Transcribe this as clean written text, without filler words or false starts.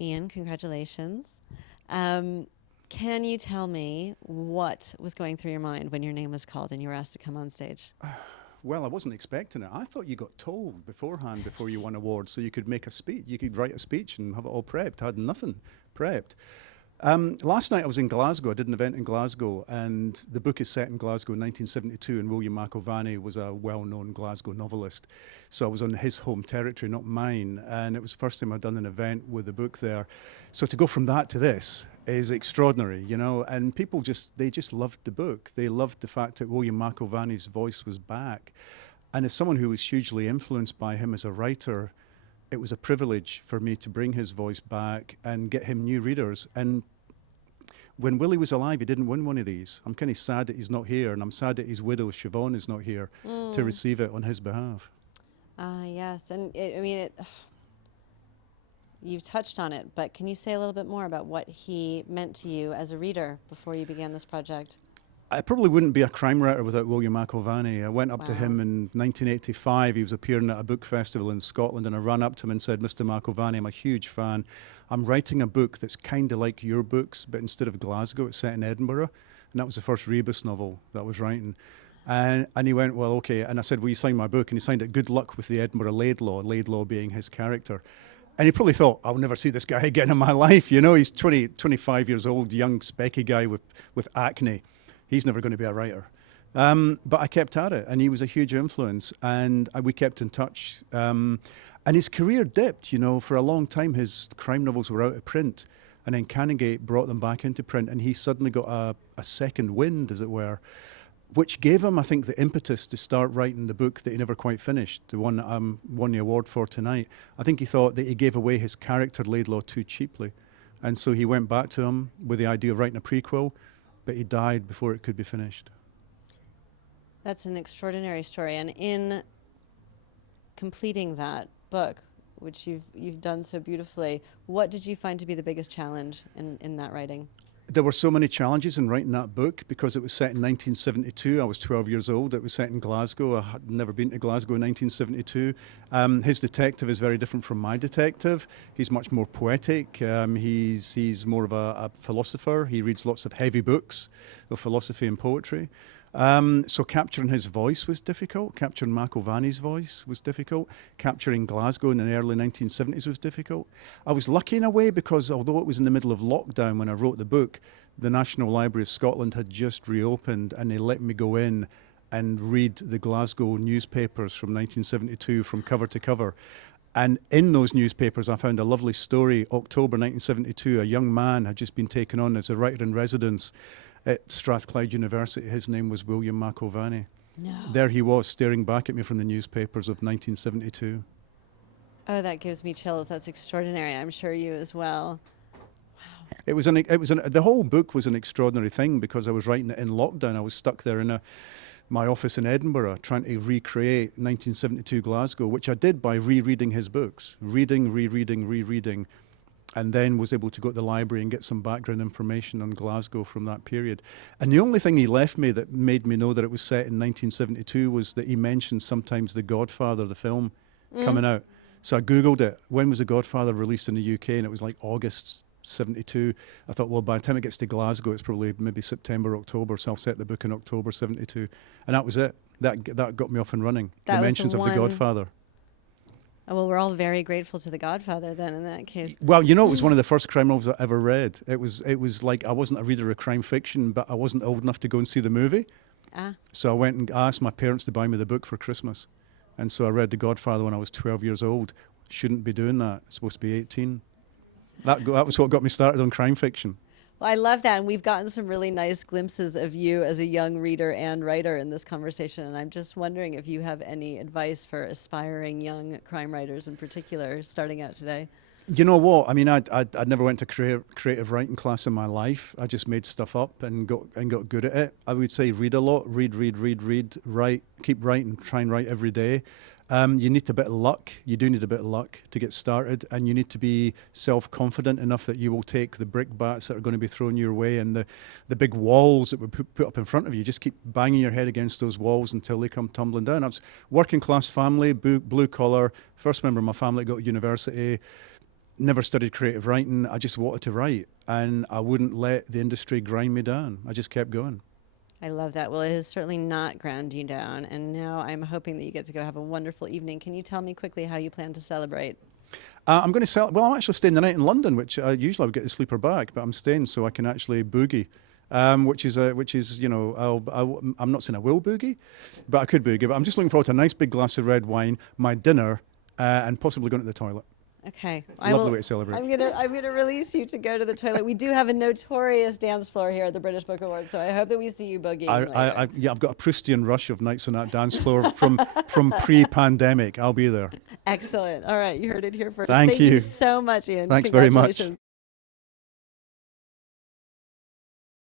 Ian, congratulations. Um, can you tell me what was going through your mind when your name was called and you were asked to come on stage? Well, I wasn't expecting it. I thought you got told beforehand before you won awards so you could make a speech. You could write a speech and have it all prepped. I had nothing prepped. Last night I was in Glasgow. I did an event in Glasgow, and the book is set in Glasgow in 1972, and William McIlvaney was a well-known Glasgow novelist. So I was on his home territory, not mine, and it was the first time I'd done an event with the book there. So to go from that to this is extraordinary, you know, and people they just loved the book. They loved the fact that William McIlvaney's voice was back. And as someone who was hugely influenced by him as a writer, it was a privilege for me to bring his voice back and get him new readers. And when Willie was alive, he didn't win one of these. I'm kind of sad that he's not here, and I'm sad that his widow, Siobhan, is not here to receive it on his behalf. Yes, and you've touched on it, but can you say a little bit more about what he meant to you as a reader before you began this project? I probably wouldn't be a crime writer without William McIlvaney. I went up to Wow. him in 1985. He was appearing at a book festival in Scotland, and I ran up to him and said, "Mr. McIlvaney, I'm a huge fan. I'm writing a book that's kind of like your books, but instead of Glasgow, it's set in Edinburgh." And that was the first Rebus novel that I was writing. And he went, "Well, okay." And I said, "Will you sign my book?" And he signed it, "Good luck with the Edinburgh Laidlaw being his character." And he probably thought, "I'll never see this guy again in my life." You know, he's 25 years old, young, specky guy with acne. He's never going to be a writer. But I kept at it, and he was a huge influence, and we kept in touch. And his career dipped, you know, for a long time. His crime novels were out of print, and then Canongate brought them back into print, and he suddenly got a second wind, as it were, which gave him, I think, the impetus to start writing the book that he never quite finished, the one that I won the award for tonight. I think he thought that he gave away his character Laidlaw too cheaply, and so he went back to him with the idea of writing a prequel, but he died before it could be finished. That's an extraordinary story, and in completing that book, which you've done so beautifully, what did you find to be the biggest challenge in that writing? There were so many challenges in writing that book because it was set in 1972. I was 12 years old. It was set in Glasgow. I had never been to Glasgow in 1972. His detective is very different from my detective. He's much more poetic. He's more of a philosopher. He reads lots of heavy books of philosophy and poetry. So capturing his voice was difficult. Capturing McIlvaney's voice was difficult. Capturing Glasgow in the early 1970s was difficult. I was lucky in a way because although it was in the middle of lockdown when I wrote the book, the National Library of Scotland had just reopened, and they let me go in and read the Glasgow newspapers from 1972 from cover to cover. And in those newspapers, I found a lovely story. October 1972, a young man had just been taken on as a writer in residence at Strathclyde University. His name was William McIlvaney. No. There he was, staring back at me from the newspapers of 1972. Oh, that gives me chills. That's extraordinary. I'm sure you as well. The whole book was an extraordinary thing because I was writing it in lockdown. I was stuck there in my office in Edinburgh trying to recreate 1972 Glasgow, which I did by rereading his books, rereading, and then was able to go to the library and get some background information on Glasgow from that period. And the only thing he left me that made me know that it was set in 1972 was that he mentioned sometimes The Godfather, the film, coming out. So I Googled it. When was The Godfather released in the UK? And it was like August 72. I thought, well, by the time it gets to Glasgow, it's probably maybe September, October, so I'll set the book in October 72. And that was it. That got me off and running. That the was mentions the of The one- Godfather. Oh, well, we're all very grateful to The Godfather then in that case. Well, you know, it was one of the first crime novels I ever read. It was like I wasn't a reader of crime fiction, but I wasn't old enough to go and see the movie. So I went and asked my parents to buy me the book for Christmas. And so I read The Godfather when I was 12 years old. Shouldn't be doing that. It's supposed to be 18. That was what got me started on crime fiction. Well, I love that, and we've gotten some really nice glimpses of you as a young reader and writer in this conversation, and I'm just wondering if you have any advice for aspiring young crime writers in particular starting out today. You know what? I mean, I never went to creative writing class in my life. I just made stuff up and got good at it. I would say read a lot, read, write, keep writing, try and write every day. You need a bit of luck. You do need a bit of luck to get started, and you need to be self-confident enough that you will take the brickbats that are going to be thrown your way and the big walls that were put up in front of you. Just keep banging your head against those walls until they come tumbling down. I was working class family, blue collar, first member of my family that got to university. never studied creative writing. I just wanted to write, and I wouldn't let the industry grind me down. I just kept going. I love that. Well, it has certainly not ground you down, and now I'm hoping that you get to go have a wonderful evening. Can you tell me quickly how you plan to celebrate? I'm going to sell. Well, I'm actually staying the night in London, which usually I would get the sleeper back, but I'm staying so I can actually boogie, which is I'm not saying I will boogie, but I could boogie. But I'm just looking forward to a nice big glass of red wine, my dinner, and possibly going to the toilet. Okay. Lovely way to celebrate. I'm gonna release you to go to the toilet. We do have a notorious dance floor here at the British Book Awards, so I hope that we see you boogieing later. Yeah, I've got a Proustian rush of nights on that dance floor from pre-pandemic. I'll be there. Excellent. All right, you heard it here first. Thank you so much, Ian. Thanks very much. Congratulations.